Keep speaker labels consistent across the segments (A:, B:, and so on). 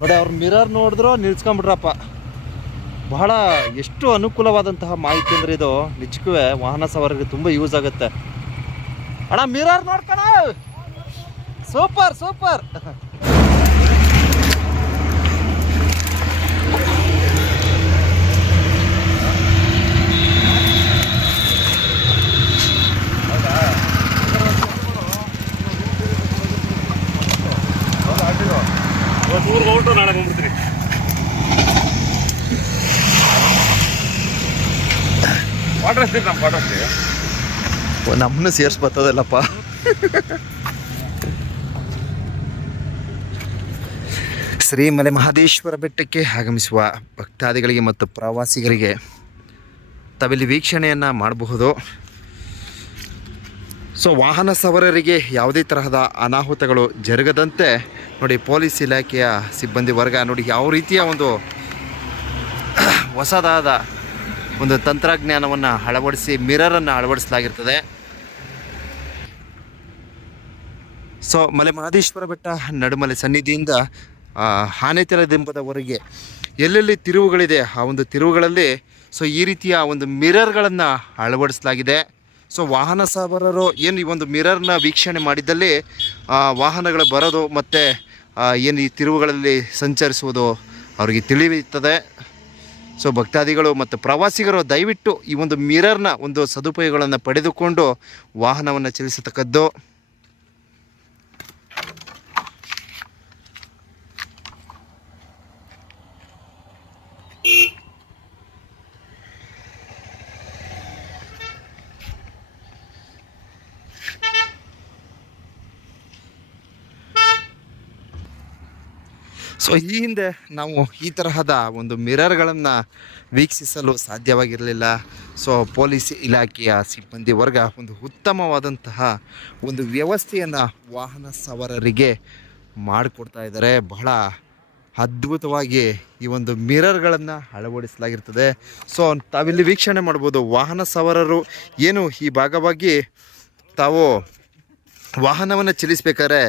A: ನೋಡಿ, ಅವ್ರ ಮಿರರ್ ನೋಡಿದ್ರು ನಿಲ್ಸ್ಕೊಂಬಿಟ್ರಪ್ಪ. ಬಹಳ ಎಷ್ಟು ಅನುಕೂಲವಾದಂತಹ ಮಾಹಿತಿ ಅಂದ್ರೆ ಇದು. ನಿಜಕ್ಕೂ ವಾಹನ ಸವಾರರಿಗೆ ತುಂಬ ಯೂಸ್ ಆಗುತ್ತೆ. ಅಣ್ಣ ಮಿರರ್ ನೋಡ್ಕಣ! ಸೂಪರ್ ಸೂಪರ್
B: ಸ್ಟೇಟ್ ನಮ್ಮ ಸ್ಟೇ
A: ನಮ್ಮನ್ನು ಸೇರ್ಸ್ ಬರ್ತದಲ್ಲಪ್ಪ. ಶ್ರೀಮಲೆ ಮಹದೇಶ್ವರ ಬೆಟ್ಟಕ್ಕೆ ಆಗಮಿಸುವ ಭಕ್ತಾದಿಗಳಿಗೆ ಮತ್ತು ಪ್ರವಾಸಿಗರಿಗೆ ತಾವಿಲ್ಲಿ ವೀಕ್ಷಣೆಯನ್ನು ಮಾಡಬಹುದು. ಸೊ ವಾಹನ ಸವಾರರಿಗೆ ಯಾವುದೇ ತರಹದ ಅನಾಹುತಗಳು ಜರುಗದಂತೆ ನೋಡಿ ಪೊಲೀಸ್ ಇಲಾಖೆಯ ಸಿಬ್ಬಂದಿ ವರ್ಗ ನೋಡಿ ಯಾವ ರೀತಿಯ ಒಂದು ಹೊಸದಾದ ಒಂದು ತಂತ್ರಜ್ಞಾನವನ್ನು ಅಳವಡಿಸಿ ಮಿರರನ್ನು ಅಳವಡಿಸಲಾಗಿರ್ತದೆ. ಸೊ ಮಲೆ ಮಹದೇಶ್ವರ ಬೆಟ್ಟ ನಡುಮಲೆ ಸನ್ನಿಧಿಯಿಂದ ಆ, ಆನೆತೆಲದಿಂಬದವರೆಗೆ ಎಲ್ಲೆಲ್ಲಿ ತಿರುವುಗಳಿದೆ ಆ ಒಂದು ತಿರುವುಗಳಲ್ಲಿ ಸೊ ಈ ರೀತಿಯ ಒಂದು ಮಿರರ್ಗಳನ್ನು ಅಳವಡಿಸಲಾಗಿದೆ. ಸೊ ವಾಹನ ಸವಾರರು ಏನು ಈ ಒಂದು ಮಿರರ್ನ ವೀಕ್ಷಣೆ ಮಾಡಿದ್ದಲ್ಲಿ ವಾಹನಗಳು ಬರೋದು ಮತ್ತು ಏನು ಈ ತಿರುವುಗಳಲ್ಲಿ ಸಂಚರಿಸುವುದು ಅವರಿಗೆ ತಿಳಿಯುತ್ತದೆ. ಸೊ ಭಕ್ತಾದಿಗಳು ಮತ್ತು ಪ್ರವಾಸಿಗರು ದಯವಿಟ್ಟು ಈ ಒಂದು ಮಿರರ್ನ ಒಂದು ಸದುಪಯೋಗಗಳನ್ನು ಪಡೆದುಕೊಂಡು ವಾಹನವನ್ನು ಚಲಿಸತಕ್ಕದ್ದು. ಸೊ ಈ ಹಿಂದೆ ನಾವು ಈ ತರಹದ ಒಂದು ಮಿರರ್ಗಳನ್ನು ವೀಕ್ಷಿಸಲು ಸಾಧ್ಯವಾಗಿರಲಿಲ್ಲ. ಸೊ ಪೊಲೀಸ್ ಇಲಾಖೆಯ ಸಿಬ್ಬಂದಿ ವರ್ಗ ಒಂದು ಉತ್ತಮವಾದಂತಹ ಒಂದು ವ್ಯವಸ್ಥೆಯನ್ನು ವಾಹನ ಸವಾರರಿಗೆ ಮಾಡಿಕೊಡ್ತಾ ಇದ್ದಾರೆ. ಬಹಳ ಅದ್ಭುತವಾಗಿ ಈ ಒಂದು ಮಿರರ್ಗಳನ್ನು ಅಳವಡಿಸಲಾಗಿರ್ತದೆ. ಸೊ ತಾವಿಲ್ಲಿ ವೀಕ್ಷಣೆ ಮಾಡ್ಬೋದು. ವಾಹನ ಸವಾರರು ಏನು ಈ ಭಾಗವಾಗಿ ತಾವು ವಾಹನವನ್ನು ಚಲಿಸಬೇಕಾದ್ರೆ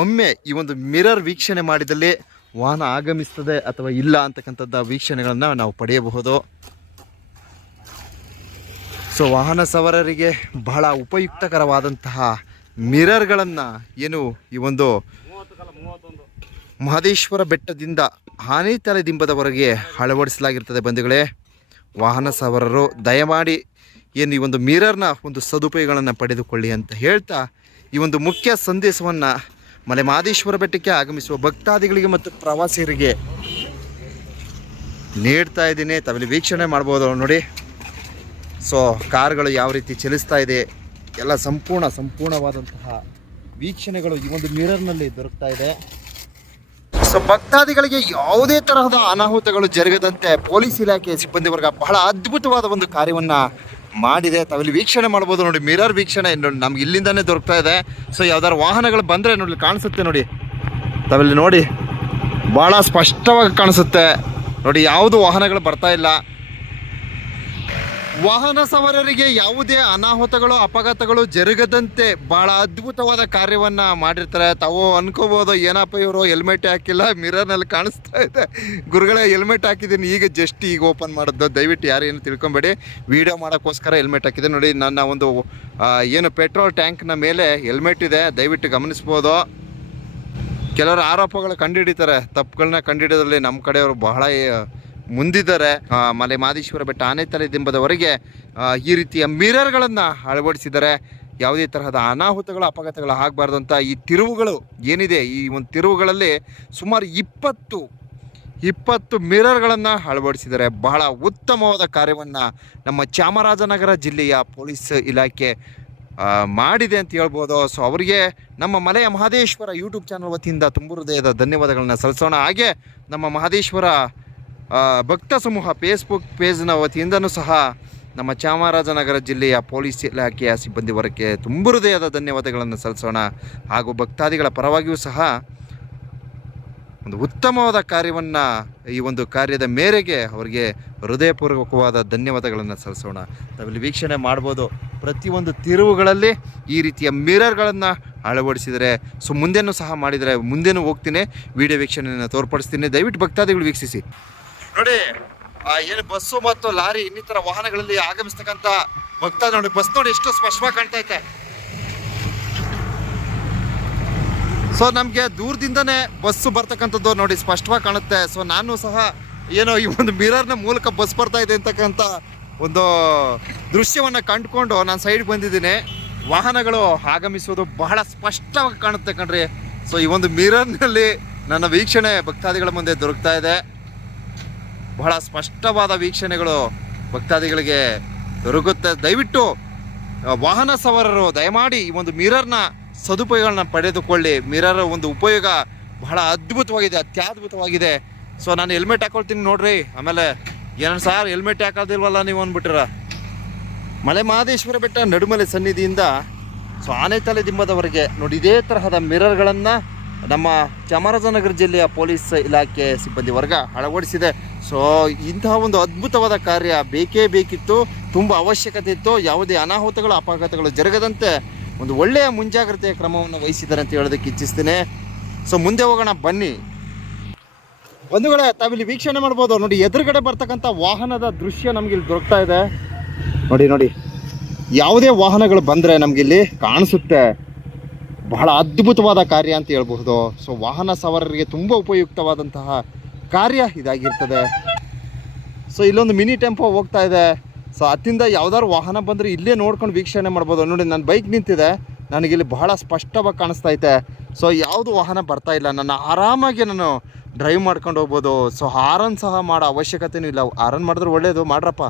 A: ಒಮ್ಮೆ ಈ ಒಂದು ಮಿರರ್ ವೀಕ್ಷಣೆ ಮಾಡಿದಲ್ಲಿ ವಾಹನ ಆಗಮಿಸ್ತದೆ ಅಥವಾ ಇಲ್ಲ ಅಂತಕ್ಕಂಥದ್ದು ವೀಕ್ಷಣೆಗಳನ್ನು ನಾವು ಪಡೆಯಬಹುದು. ಸೊ ವಾಹನ ಸವಾರರಿಗೆ ಬಹಳ ಉಪಯುಕ್ತಕರವಾದಂತಹ ಮಿರರ್ಗಳನ್ನು ಏನು ಈ ಒಂದು ಮಹದೇಶ್ವರ ಬೆಟ್ಟದಿಂದ ಆನೆತಲೆದಿಂಬದವರೆಗೆ ಅಳವಡಿಸಲಾಗಿರ್ತದೆ ಬಂಧುಗಳೇ. ವಾಹನ ಸವಾರರು ದಯಮಾಡಿ ಏನು ಈ ಒಂದು ಮಿರರ್ನ ಒಂದು ಸದುಪಯೋಗಗಳನ್ನು ಪಡೆದುಕೊಳ್ಳಿ ಅಂತ ಹೇಳ್ತಾ ಈ ಒಂದು ಮುಖ್ಯ ಸಂದೇಶವನ್ನು ಮಲೆ ಮಹದೇಶ್ವರ ಬೆಟ್ಟಕ್ಕೆ ಆಗಮಿಸುವ ಭಕ್ತಾದಿಗಳಿಗೆ ಮತ್ತು ಪ್ರವಾಸಿಗರಿಗೆ ನೀಡ್ತಾ ಇದ್ದೀನಿ. ತಾವಿಲ್ಲಿ ವೀಕ್ಷಣೆ ಮಾಡ್ಬೋದು ನೋಡಿ. ಸೊ ಕಾರ್ಗಳು ಯಾವ ರೀತಿ ಚಲಿಸ್ತಾ ಇದೆ, ಎಲ್ಲ ಸಂಪೂರ್ಣ ಸಂಪೂರ್ಣವಾದಂತಹ ವೀಕ್ಷಣೆಗಳು ಈ ಒಂದು ಮಿರರ್ನಲ್ಲಿ ದೊರಕ್ತಾ ಇದೆ. ಸೊ ಭಕ್ತಾದಿಗಳಿಗೆ ಯಾವುದೇ ತರಹದ ಅನಾಹುತಗಳು ಜರುಗದಂತೆ ಪೊಲೀಸ್ ಇಲಾಖೆ, ಸಿಬ್ಬಂದಿ ವರ್ಗ ಬಹಳ ಅದ್ಭುತವಾದ ಒಂದು ಕಾರ್ಯವನ್ನ ಮಾಡಿದೆ, ತಾವಿಲ್ಲಿ ವೀಕ್ಷಣೆ ಮಾಡ್ಬೋದು ನೋಡಿ. ಮಿರರ್ ವೀಕ್ಷಣೆ ನೋಡಿ ನಮ್ಗೆ ಇಲ್ಲಿಂದಾನೇ ದೊರಕ್ತಾ ಇದೆ. ಸೊ ಯಾವ್ದಾದ್ರು ವಾಹನಗಳು ಬಂದರೆ ನೋಡಿ, ಕಾಣಿಸುತ್ತೆ ನೋಡಿ. ತಾವಿಲ್ಲಿ ನೋಡಿ ಭಾಳ ಸ್ಪಷ್ಟವಾಗಿ ಕಾಣಿಸುತ್ತೆ. ನೋಡಿ, ಯಾವುದು ವಾಹನಗಳು ಬರ್ತಾ ಇಲ್ಲ. ವಾಹನ ಸವಾರರಿಗೆ ಯಾವುದೇ ಅನಾಹುತಗಳು, ಅಪಘಾತಗಳು ಜರುಗದಂತೆ ಬಹಳ ಅದ್ಭುತವಾದ ಕಾರ್ಯವನ್ನ ಮಾಡಿರ್ತಾರೆ. ತಾವು ಅನ್ಕೋಬಹುದು ಏನಪ್ಪ ಇವರು ಹೆಲ್ಮೆಟ್ ಹಾಕಿಲ್ಲ, ಮಿರರ್ನಲ್ಲಿ ಕಾಣಿಸ್ತಾ ಇದೆ. ಗುರುಗಳೇ, ಹೆಲ್ಮೆಟ್ ಹಾಕಿದ್ದೀನಿ, ಈಗ ಜಸ್ಟ್ ಈಗ ಓಪನ್ ಮಾಡಿದ್ದು ದಯವಿಟ್ಟು ಏನು ತಿಳ್ಕೊಬೇಡಿ. ವಿಡಿಯೋ ಮಾಡೋಕ್ಕೋಸ್ಕರ ಹೆಲ್ಮೆಟ್ ಹಾಕಿದೆ. ನೋಡಿ, ನನ್ನ ಒಂದು ಏನು ಪೆಟ್ರೋಲ್ ಟ್ಯಾಂಕ್ನ ಮೇಲೆ ಹೆಲ್ಮೆಟ್ ಇದೆ. ದಯವಿಟ್ಟು ಗಮನಿಸ್ಬೋದು. ಕೆಲವರು ಆರೋಪಗಳು ಕಂಡುಹಿಡಿತಾರೆ. ತಪ್ಪುಗಳನ್ನ ಕಂಡುಹಿಡಿಯೋದ್ರಲ್ಲಿ ನಮ್ಮ ಕಡೆಯವರು ಬಹಳ ಮುಂದಿದ್ದಾರೆ ಮಲೆ ಮಾದೇಶ್ವರ ಬೆಟ್ಟ ಆನೆತಲೆ ದಿಂಬದವರೆಗೆ ಈ ರೀತಿಯ ಮಿರರ್ಗಳನ್ನು ಅಳವಡಿಸಿದ್ದಾರೆ ಯಾವುದೇ ತರಹದ ಅನಾಹುತಗಳು, ಅಪಘಾತಗಳು ಆಗಬಾರ್ದು ಅಂತ ಈ ತಿರುವುಗಳು ಏನಿದೆ, ಈ ಒಂದು ತಿರುವುಗಳಲ್ಲಿ ಸುಮಾರು ಇಪ್ಪತ್ತು ಇಪ್ಪತ್ತು ಮಿರರ್ಗಳನ್ನು ಅಳವಡಿಸಿದ್ದಾರೆ ಬಹಳ ಉತ್ತಮವಾದ ಕಾರ್ಯವನ್ನು ನಮ್ಮ ಚಾಮರಾಜನಗರ ಜಿಲ್ಲೆಯ ಪೊಲೀಸ್ ಇಲಾಖೆ ಮಾಡಿದೆ ಅಂತ ಹೇಳ್ಬೋದು. ಸೊ ಅವರಿಗೆ ನಮ್ಮ ಮಲೆಯ ಮಹದೇಶ್ವರ ಯೂಟ್ಯೂಬ್ ಚಾನಲ್ ವತಿಯಿಂದ ತುಂಬ ಹೃದಯದ ಧನ್ಯವಾದಗಳನ್ನ ಸಲ್ಲಿಸೋಣ. ಹಾಗೆ ನಮ್ಮ ಮಹದೇಶ್ವರ ಭಕ್ತ ಸಮೂಹ ಫೇಸ್ಬುಕ್ ಪೇಜ್ನ ವತಿಯಿಂದನೂ ಸಹ ನಮ್ಮ ಚಾಮರಾಜನಗರ ಜಿಲ್ಲೆಯ ಪೊಲೀಸ್ ಇಲಾಖೆಯ ಸಿಬ್ಬಂದಿ ವರ್ಗಕ್ಕೆ ತುಂಬ ಹೃದಯದ ಧನ್ಯವಾದಗಳನ್ನು ಸಲ್ಲಿಸೋಣ. ಹಾಗೂ ಭಕ್ತಾದಿಗಳ ಪರವಾಗಿಯೂ ಸಹ ಒಂದು ಉತ್ತಮವಾದ ಕಾರ್ಯವನ್ನು ಈ ಒಂದು ಕಾರ್ಯದ ಮೇರೆಗೆ ಅವರಿಗೆ ಹೃದಯಪೂರ್ವಕವಾದ ಧನ್ಯವಾದಗಳನ್ನು ಸಲ್ಲಿಸೋಣ. ತಾವಿಲ್ಲಿ ವೀಕ್ಷಣೆ ಮಾಡ್ಬೋದು. ಪ್ರತಿಯೊಂದು ತಿರುವುಗಳಲ್ಲಿ ಈ ರೀತಿಯ ಮಿರರ್ಗಳನ್ನು ಅಳವಡಿಸಿದರೆ, ಸೊ ಮುಂದೆನೂ ಸಹ ಮಾಡಿದರೆ, ಮುಂದೆನೂ ಹೋಗ್ತೀನಿ. ವಿಡಿಯೋ ವೀಕ್ಷಣೆಯನ್ನು ತೋರ್ಪಡಿಸ್ತೀನಿ. ದಯವಿಟ್ಟು ಭಕ್ತಾದಿಗಳು ವೀಕ್ಷಿಸಿ. ನೋಡಿ ಏನು ಬಸ್ಸು ಮತ್ತು ಲಾರಿ ಇನ್ನಿತರ ವಾಹನಗಳಲ್ಲಿ ಆಗಮಿಸ್ತಕ್ಕಂಥ ಭಕ್ತ ನೋಡಿ, ಬಸ್ ನೋಡಿ ಎಷ್ಟು ಸ್ಪಷ್ಟವಾಗಿ ಕಾಣ್ತಾ ಐತೆ ಸೊ ನಮಗೆ ದೂರದಿಂದನೇ ಬಸ್ಸು ಬರ್ತಕ್ಕಂಥದ್ದು ನೋಡಿ ಸ್ಪಷ್ಟವಾಗಿ ಕಾಣುತ್ತೆ. ಸೊ ನಾನು ಸಹ ಏನೋ ಈ ಒಂದು ಮಿರರ್ನ ಮೂಲಕ ಬಸ್ ಬರ್ತಾ ಇದೆ ಅಂತಕ್ಕಂಥ ಒಂದು ದೃಶ್ಯವನ್ನು ಕಂಡುಕೊಂಡು ನಾನು ಸೈಡ್ ಬಂದಿದ್ದೀನಿ. ವಾಹನಗಳು ಆಗಮಿಸುವುದು ಬಹಳ ಸ್ಪಷ್ಟವಾಗಿ ಕಾಣುತ್ತೆ ಕಣ್ರಿ. ಸೊ ಈ ಒಂದು ಮಿರರ್ನಲ್ಲಿ ನನ್ನ ವೀಕ್ಷಣೆ ಭಕ್ತಾದಿಗಳ ಮುಂದೆ ದೊರಕ್ತಾ ಇದೆ. ಬಹಳ ಸ್ಪಷ್ಟವಾದ ವೀಕ್ಷಣೆಗಳು ಭಕ್ತಾದಿಗಳಿಗೆ ದೊರಕುತ್ತೆ. ದಯವಿಟ್ಟು ವಾಹನ ಸವಾರರು, ದಯಮಾಡಿ ಈ ಒಂದು ಮಿರರ್ನ ಸದುಪಯೋಗಗಳನ್ನ ಪಡೆದುಕೊಳ್ಳಿ. ಮಿರರ್ ಒಂದು ಉಪಯೋಗ ಬಹಳ ಅದ್ಭುತವಾಗಿದೆ, ಅತ್ಯದ್ಭುತವಾಗಿದೆ. ಸೊ ನಾನು ಹೆಲ್ಮೆಟ್ ಹಾಕೊಳ್ತೀನಿ ನೋಡ್ರಿ. ಆಮೇಲೆ ಏನಾರು ಸಾರ್, ಹೆಲ್ಮೆಟ್ ಹಾಕೋದಿಲ್ವಲ್ಲ ನೀವು ಅಂದ್ಬಿಟ್ರ? ಮಲೆ ಮಹದೇಶ್ವರ ಬೆಟ್ಟ ನಡುಮಲೆ ಸನ್ನಿಧಿಯಿಂದ ಸೊ ಆನೆತಲೆ ದಿಂಬದವರೆಗೆ ನೋಡಿ ಇದೇ ತರಹದ ಮಿರರ್ಗಳನ್ನು ನಮ್ಮ ಚಾಮರಾಜನಗರ ಜಿಲ್ಲೆಯ ಪೊಲೀಸ್ ಇಲಾಖೆ ಸಿಬ್ಬಂದಿ ವರ್ಗ ಅಳವಡಿಸಿದೆ. ಸೊ ಇಂತಹ ಒಂದು ಅದ್ಭುತವಾದ ಕಾರ್ಯ ಬೇಕೇ ಬೇಕಿತ್ತು. ತುಂಬ ಅವಶ್ಯಕತೆ ಇತ್ತು. ಯಾವುದೇ ಅನಾಹುತಗಳು, ಅಪಘಾತಗಳು ಜರುಗದಂತೆ ಒಂದು ಒಳ್ಳೆಯ ಮುಂಜಾಗ್ರತೆಯ ಕ್ರಮವನ್ನು ವಹಿಸಿದ್ದಾರೆ ಅಂತ ಹೇಳೋದಕ್ಕೆ ಇಚ್ಛಿಸ್ತೇನೆ. ಸೊ ಮುಂದೆ ಹೋಗೋಣ. ಬನ್ನಿ. ಬಂಧುಗಳೇ, ತಾವಿಲ್ಲಿ ವೀಕ್ಷಣೆ ಮಾಡ್ಬೋದು. ನೋಡಿ, ಎದುರುಗಡೆ ಬರ್ತಕ್ಕಂಥ ವಾಹನದ ದೃಶ್ಯ ನಮ್ಗೆ ಇಲ್ಲಿ ದೊರಕ್ತಾ ಇದೆ. ನೋಡಿ ನೋಡಿ. ಯಾವುದೇ ವಾಹನಗಳು ಬಂದರೆ ನಮಗಿಲ್ಲಿ ಕಾಣಿಸುತ್ತೆ. ಬಹಳ ಅದ್ಭುತವಾದ ಕಾರ್ಯ ಅಂತ ಹೇಳ್ಬಹುದು. ಸೊ ವಾಹನ ಸವಾರರಿಗೆ ತುಂಬ ಉಪಯುಕ್ತವಾದಂತಹ ಕಾರ್ಯ ಇದಾಗಿರ್ತದೆ. ಸೊ ಇಲ್ಲೊಂದು ಮಿನಿ ಟೆಂಪೋ ಹೋಗ್ತಾ ಇದೆ. ಸೊ ಅತ್ತಿಂದ ಯಾವ್ದಾದ್ರು ವಾಹನ ಬಂದರೆ ಇಲ್ಲೇ ನೋಡ್ಕೊಂಡು ವೀಕ್ಷಣೆ ಮಾಡ್ಬೋದು. ನೋಡಿ ನನ್ನ ಬೈಕ್ ನಿಂತಿದೆ. ನನಗಿಲ್ಲಿ ಬಹಳ ಸ್ಪಷ್ಟವಾಗಿ ಕಾಣಿಸ್ತಾ ಐತೆ ಸೊ ಯಾವುದು ವಾಹನ ಬರ್ತಾ ಇಲ್ಲ. ನಾನು ಆರಾಮಾಗಿ ನಾನು ಡ್ರೈವ್ ಮಾಡ್ಕೊಂಡು ಹೋಗ್ಬೋದು. ಸೊ ಹಾರನ್ ಸಹ ಮಾಡೋ ಅವಶ್ಯಕತೆಯೂ ಇಲ್ಲ. ಹಾರನ್ ಮಾಡಿದ್ರೆ ಒಳ್ಳೆಯದು ಮಾಡ್ರಪ್ಪ.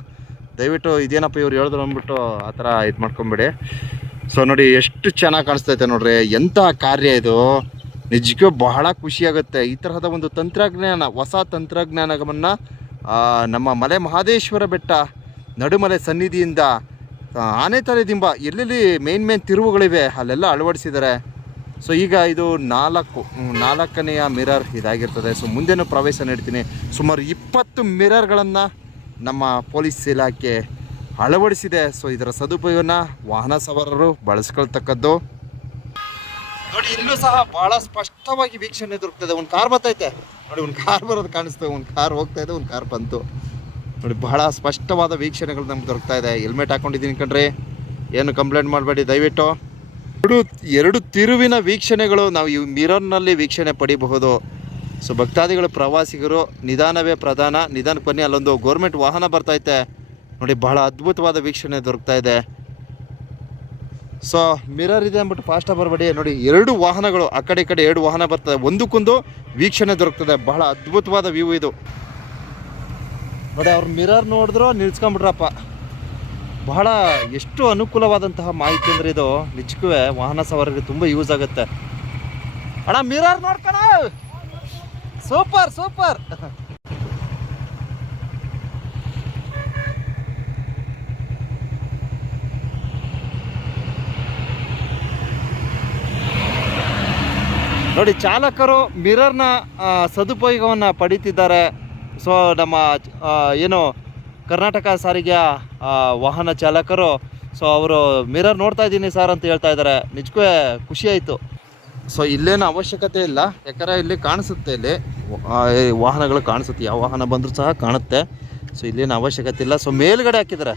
A: ದಯವಿಟ್ಟು ಇದೇನಪ್ಪ ಇವ್ರು ಹೇಳಿದ್ರು ಅಂದ್ಬಿಟ್ಟು ಆ ಥರ ಇದು ಮಾಡ್ಕೊಂಬಿಡಿ ಸೊ ನೋಡಿ, ಎಷ್ಟು ಚೆನ್ನಾಗಿ ಕಾಣಿಸ್ತೈತೆ ನೋಡ್ರಿ. ಎಂಥ ಕಾರ್ಯ ಇದು. ನಿಜಕ್ಕೂ ಬಹಳ ಖುಷಿಯಾಗುತ್ತೆ ಈ ತರಹದ ಒಂದು ತಂತ್ರಜ್ಞಾನ, ಹೊಸ ತಂತ್ರಜ್ಞಾನವನ್ನು ನಮ್ಮ ಮಲೆ ಮಹದೇಶ್ವರ ಬೆಟ್ಟ, ನಡುಮಲೆ ಸನ್ನಿಧಿಯಿಂದ ಆನೆ ತಲೆ ದಿಂಬ, ಎಲ್ಲೆಲ್ಲಿ ಮೇನ್ ಮೇನ್ ತಿರುವುಗಳಿವೆ ಅಲ್ಲೆಲ್ಲ ಅಳವಡಿಸಿದ್ದಾರೆ. ಸೊ ಈಗ ಇದು ನಾಲ್ಕು ನಾಲ್ಕನೆಯ ಮಿರರ್ ಇದಾಗಿರ್ತದೆ. ಸೊ ಮುಂದೆನೂ ಪ್ರವೇಶ ನೀಡ್ತೀನಿ. ಸುಮಾರು ಇಪ್ಪತ್ತು ಮಿರರ್ಗಳನ್ನು ನಮ್ಮ ಪೊಲೀಸ್ ಇಲಾಖೆ ಅಳವಡಿಸಿದೆ. ಸೊ ಇದರ ಸದುಪಯೋಗನ ವಾಹನ ಸವಾರರು ಬಳಸ್ಕೊಳ್ತಕ್ಕದ್ದು. ನೋಡಿ, ಇಲ್ಲೂ ಸಹ ಬಹಳ ಸ್ಪಷ್ಟವಾಗಿ ವೀಕ್ಷಣೆ ದೊರಕ್ತದೆ ಒಂದು ಕಾರ್ ಬರ್ತೈತೆ. ನೋಡಿ, ಒಂದು ಕಾರ್ ಬರೋದು ಕಾಣಿಸ್ತದೆ ಒಂದು ಕಾರ್ ಹೋಗ್ತಾ ಇದೆ, ಒಂದು ಕಾರ್ ಬಂತು. ನೋಡಿ, ಬಹಳ ಸ್ಪಷ್ಟವಾದ ವೀಕ್ಷಣೆಗಳು ನಮ್ಗೆ ದೊರಕ್ತಾ ಇದೆ. ಹೆಲ್ಮೆಟ್ ಹಾಕೊಂಡಿದ್ದೀನಿ ಕಣ್ರಿ. ಏನು ಕಂಪ್ಲೇಂಟ್ ಮಾಡಬೇಡಿ, ದಯವಿಟ್ಟು. ಎರಡು ಎರಡು ತಿರುವಿನ ವೀಕ್ಷಣೆಗಳು ನಾವು ಈ ಮಿರರ್ನಲ್ಲಿ ವೀಕ್ಷಣೆ ಪಡಿಬಹುದು. ಸೊ, ಭಕ್ತಾದಿಗಳು, ಪ್ರವಾಸಿಗರು, ನಿಧಾನವೇ ಪ್ರಧಾನ. ನಿಧಾನಕ್ಕೆ ಬನ್ನಿ, ಅಲ್ಲೊಂದು ಗೌರ್ಮೆಂಟ್ ವಾಹನ ಬರ್ತೈತೆ ನೋಡಿ, ಬಹಳ ಅದ್ಭುತವಾದ ವೀಕ್ಷಣೆ ದೊರಕ್ತಾ ಇದೆ. ಸೊ ಮಿರರ್ ಇದೆ ಅಂದ್ಬಿಟ್ಟು ಫಾಸ್ಟಾಗಿ ಬರಬೇಡಿ. ನೋಡಿ, ಎರಡು ವಾಹನಗಳು, ಆ ಕಡೆ ಕಡೆ ಎರಡು ವಾಹನ ಬರ್ತದೆ. ಒಂದಕ್ಕೊಂದು ವೀಕ್ಷಣೆ ದೊರಕ್ತದೆ. ಬಹಳ ಅದ್ಭುತವಾದ ವ್ಯೂ ಇದು. ನೋಡಿ, ಅವ್ರ ಮಿರರ್ ನೋಡಿದ್ರು ನಿಲ್ಸ್ಕೊಂಬಿಟ್ರಪ್ಪ ಬಹಳ ಎಷ್ಟು ಅನುಕೂಲವಾದಂತಹ ಮಾಹಿತಿ ಅಂದ್ರೆ ಇದು. ನಿಜಕ್ಕೂ ವಾಹನ ಸವಾರರಿಗೆ ತುಂಬ ಯೂಸ್ ಆಗುತ್ತೆ. ಅಣ್ಣ ಮಿರರ್ ನೋಡ್ಕಣ! ಸೂಪರ್ ಸೂಪರ್ ನೋಡಿ, ಚಾಲಕರು ಮಿರರ್ನ ಸದುಪಯೋಗವನ್ನು ಪಡೀತಿದ್ದಾರೆ. ಸೊ, ನಮ್ಮ ಏನು ಕರ್ನಾಟಕ ಸಾರಿಗೆಯ ವಾಹನ ಚಾಲಕರು, ಸೊ, ಅವರು ಮಿರರ್ ನೋಡ್ತಾ ಇದ್ದೀನಿ ಸರ್ ಅಂತ ಹೇಳ್ತಾ ಇದ್ದಾರೆ. ನಿಜಕ್ಕೂ ಖುಷಿ ಆಯಿತು. ಸೊ, ಇಲ್ಲೇನು ಅವಶ್ಯಕತೆ ಇಲ್ಲ. ಯಾಕಂದರೆ ಇಲ್ಲಿ ಕಾಣಿಸುತ್ತೆ ಇಲ್ಲಿ. ವಾಹನಗಳು ಕಾಣಿಸುತ್ತೆ. ಯಾವ ವಾಹನ ಬಂದರೂ ಸಹ ಕಾಣುತ್ತೆ. ಸೊ, ಇಲ್ಲೇನು ಅವಶ್ಯಕತೆ ಇಲ್ಲ. ಸೊ, ಮೇಲ್ಗಡೆ ಹಾಕಿದ್ದಾರೆ.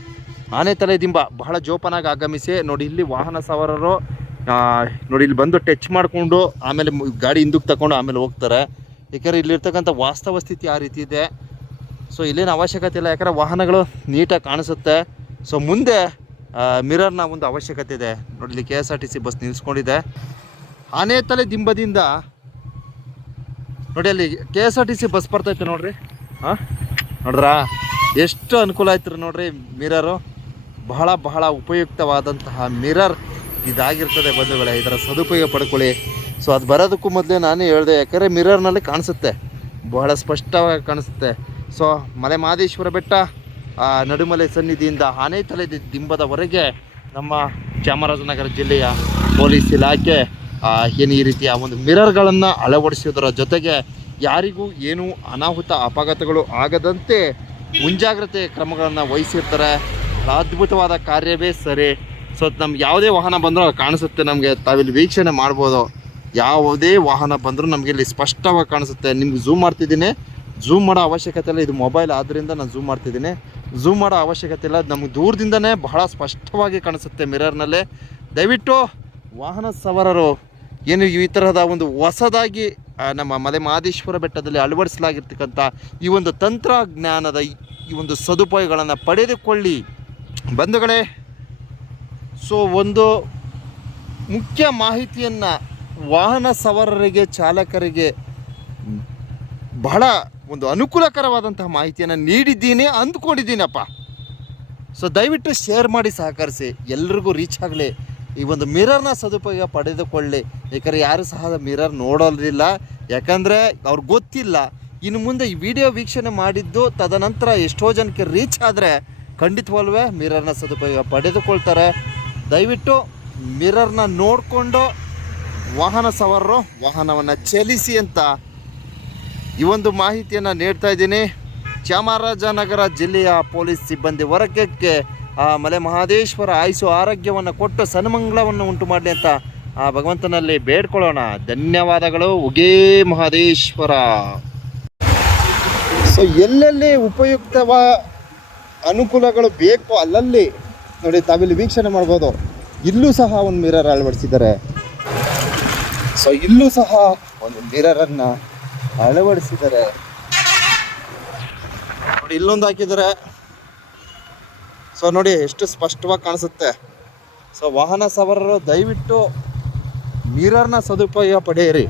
A: ಆನೆ ತಲೆ ದಿಂಬ ಬಹಳ ಜೋಪಾನಾಗಿ ಆಗಮಿಸಿ, ನೋಡಿ, ಇಲ್ಲಿ ವಾಹನ ಸವಾರರು ನೋಡಿ, ಇಲ್ಲಿ ಬಂದು ಟಚ್ ಮಾಡಿಕೊಂಡು ಆಮೇಲೆ ಗಾಡಿ ಹಿಂದಕ್ಕೆ ತಗೊಂಡು ಆಮೇಲೆ ಹೋಗ್ತಾರೆ. ಯಾಕಂದರೆ ಇಲ್ಲಿರ್ತಕ್ಕಂಥ ವಾಸ್ತವ ಸ್ಥಿತಿ ಆ ರೀತಿ ಇದೆ. ಸೊ ಇಲ್ಲೇನು ಅವಶ್ಯಕತೆ ಇಲ್ಲ. ಯಾಕಂದರೆ ವಾಹನಗಳು ನೀಟಾಗಿ ಕಾಣಿಸುತ್ತೆ. ಸೊ ಮುಂದೆ ಮಿರರ್ನ ಒಂದು ಅವಶ್ಯಕತೆ ಇದೆ. ನೋಡಿ, ಇಲ್ಲಿ K S R T C bus ನಿಲ್ಲಿಸ್ಕೊಂಡಿದೆ ಆನೆ ತಲೆ ದಿಂಬದಿಂದ ನೋಡಿ, ಅಲ್ಲಿ K S R T C bus ಬರ್ತೈತೆ ನೋಡ್ರಿ. ಹಾಂ ನೋಡ್ರಾ ಎಷ್ಟು ಅನುಕೂಲ ಆಯ್ತು ನೋಡ್ರಿ ಮಿರರು. ಬಹಳ ಬಹಳ ಉಪಯುಕ್ತವಾದಂತಹ ಮಿರರ್. ಇದಾಗಿರ್ತದೆ ಬಂಧುಗಳೇ, ಇದರ ಸದುಪಯೋಗ ಪಡ್ಕೊಳ್ಳಿ. ಸೊ ಅದು ಬರೋದಕ್ಕೂ ಮೊದಲೇ ನಾನೇ ಹೇಳಿದೆ, ಯಾಕಂದರೆ ಮಿರರ್ನಲ್ಲಿ ಕಾಣಿಸುತ್ತೆ. ಬಹಳ ಸ್ಪಷ್ಟವಾಗಿ ಕಾಣಿಸುತ್ತೆ. ಸೊ ಮಲೆ ಮಹದೇಶ್ವರ ಬೆಟ್ಟ ನಡುಮಲೆ ಸನ್ನಿಧಿಯಿಂದ ಆನೆ ತಲೆ ದಿಂಬದವರೆಗೆ ನಮ್ಮ ಚಾಮರಾಜನಗರ ಜಿಲ್ಲೆಯ ಪೊಲೀಸ್ ಇಲಾಖೆ ಏನು ಈ ರೀತಿಯ ಒಂದು ಮಿರರ್ಗಳನ್ನು ಅಳವಡಿಸೋದರ ಜೊತೆಗೆ ಯಾರಿಗೂ ಏನೂ ಅನಾಹುತ ಅಪಘಾತಗಳು ಆಗದಂತೆ ಮುಂಜಾಗ್ರತೆ ಕ್ರಮಗಳನ್ನು ವಹಿಸಿರ್ತಾರೆ. ಅದ್ಭುತವಾದ ಕಾರ್ಯವೇ ಸರಿ. ಸೊ ನಮ್ಗೆ ಯಾವುದೇ ವಾಹನ ಬಂದರೂ ಕಾಣಿಸುತ್ತೆ ನಮಗೆ. ತಾವಿಲ್ಲಿ ವೀಕ್ಷಣೆ ಮಾಡ್ಬೋದು. ಯಾವುದೇ ವಾಹನ ಬಂದರೂ ನಮಗೆ ಇಲ್ಲಿ ಸ್ಪಷ್ಟವಾಗಿ ಕಾಣಿಸುತ್ತೆ. ನಿಮ್ಗೆ ಝೂಮ್ ಮಾಡ್ತಿದ್ದೀನಿ. ಝೂಮ್ ಮಾಡೋ ಅವಶ್ಯಕತೆ ಇಲ್ಲ. ಇದು ಮೊಬೈಲ್ ಆದ್ದರಿಂದ ನಾನು ಝೂಮ್ ಮಾಡ್ತಿದ್ದೀನಿ. ಝೂಮ್ ಮಾಡೋ ಅವಶ್ಯಕತೆ ಇಲ್ಲ. ನಮ್ಗೆ ದೂರದಿಂದನೇ ಬಹಳ ಸ್ಪಷ್ಟವಾಗಿ ಕಾಣಿಸುತ್ತೆ ಮಿರರ್ನಲ್ಲೇ ದಯವಿಟ್ಟು ವಾಹನ ಸವಾರರು, ಏನು ಈ ತರಹದ ಒಂದು ಹೊಸದಾಗಿ ನಮ್ಮ ಮಲೆ ಮಹದೇಶ್ವರ ಬೆಟ್ಟದಲ್ಲಿ ಅಳವಡಿಸಲಾಗಿರ್ತಕ್ಕಂಥ ಈ ಒಂದು ತಂತ್ರಜ್ಞಾನದ ಈ- ಒಂದು ಸದುಪಾಯಗಳನ್ನು ಪಡೆದುಕೊಳ್ಳಿ. ಬಂಧುಗಳೇ ಸೊ ಒಂದು ಮುಖ್ಯ ಮಾಹಿತಿಯನ್ನು ವಾಹನ ಸವಾರರಿಗೆ, ಚಾಲಕರಿಗೆ ಬಹಳ ಒಂದು ಅನುಕೂಲಕರವಾದಂತಹ ಮಾಹಿತಿಯನ್ನು ನೀಡಿದ್ದೀನಿ, ಅಂದ್ಕೊಂಡಿದ್ದೀನಪ್ಪ. ಸೊ ದಯವಿಟ್ಟು ಶೇರ್ ಮಾಡಿ, ಸಹಕರಿಸಿ. ಎಲ್ರಿಗೂ ರೀಚ್ ಆಗಲಿ. ಈ ಒಂದು ಮಿರರ್ನ ಸದುಪಯೋಗ ಪಡೆದುಕೊಳ್ಳಿ. ಯಾಕಂದರೆ ಯಾರು ಸಹ ಮಿರರ್ ನೋಡೋದಿಲ್ಲ. ಯಾಕಂದರೆ ಅವ್ರಿಗೆ ಗೊತ್ತಿಲ್ಲ. ಇನ್ನು ಮುಂದೆ ಈ ವಿಡಿಯೋ ವೀಕ್ಷಣೆ ಮಾಡಿದ್ದು ತದನಂತರ ಎಷ್ಟೋ ಜನಕ್ಕೆ ರೀಚ್ ಆದರೆ ಖಂಡಿತವಲ್ವೇ ಮಿರರ್ನ ಸದುಪಯೋಗ ಪಡೆದುಕೊಳ್ತಾರೆ. ದಯವಿಟ್ಟು ಮಿರರ್ನ ನೋಡಿಕೊಂಡು ವಾಹನ ಸವಾರರು, ವಾಹನವನ್ನು ಚಲಿಸಿ ಅಂತ ಈ ಒಂದು ಮಾಹಿತಿಯನ್ನು ನೀಡ್ತಾ ಇದ್ದೀನಿ. ಚಾಮರಾಜನಗರ ಜಿಲ್ಲೆಯ ಪೊಲೀಸ್ ಸಿಬ್ಬಂದಿ ವರ್ಗಕ್ಕೆ, ಆ, ಮಲೆ ಮಹಾದೇಶ್ವರ ಆಯಿಸು ಆರೋಗ್ಯವನ್ನು ಕೊಟ್ಟು ಸನ್ಮಂಗಳವನ್ನು ಉಂಟು ಮಾಡಲಿ ಅಂತ ಆ ಭಗವಂತನಲ್ಲಿ ಬೇಡ್ಕೊಳ್ಳೋಣ. ಧನ್ಯವಾದಗಳು. ಉಗೇ ಮಹಾದೇಶ್ವರ. ಸೊ ಎಲ್ಲೆಲ್ಲಿ ಉಪಯುಕ್ತವ ಅನುಕೂಲಗಳು ಬೇಕು ಅಲ್ಲಲ್ಲಿ ನೋಡಿ, ತಾವಿಲ್ಲಿ ವೀಕ್ಷಣೆ ಮಾಡ್ಬೋದು. ಇಲ್ಲೂ ಸಹ ಒಂದು ಮಿರರ್ ಅಳವಡಿಸಿದ್ದಾರೆ. ಸೊ ಇಲ್ಲೂ ಸಹ ಒಂದು ಮಿರರನ್ನು ಅಳವಡಿಸಿದ್ದಾರೆ. ನೋಡಿ, ಇಲ್ಲೊಂದು ಹಾಕಿದ್ದಾರೆ. ಸೊ ನೋಡಿ, ಎಷ್ಟು ಸ್ಪಷ್ಟವಾಗಿ ಕಾಣಿಸುತ್ತೆ. ಸೊ ವಾಹನ ಸವಾರರು, ದಯವಿಟ್ಟು ಮಿರರ್ನ ಸದುಪಯೋಗ ಪಡೆಯಿರಿ.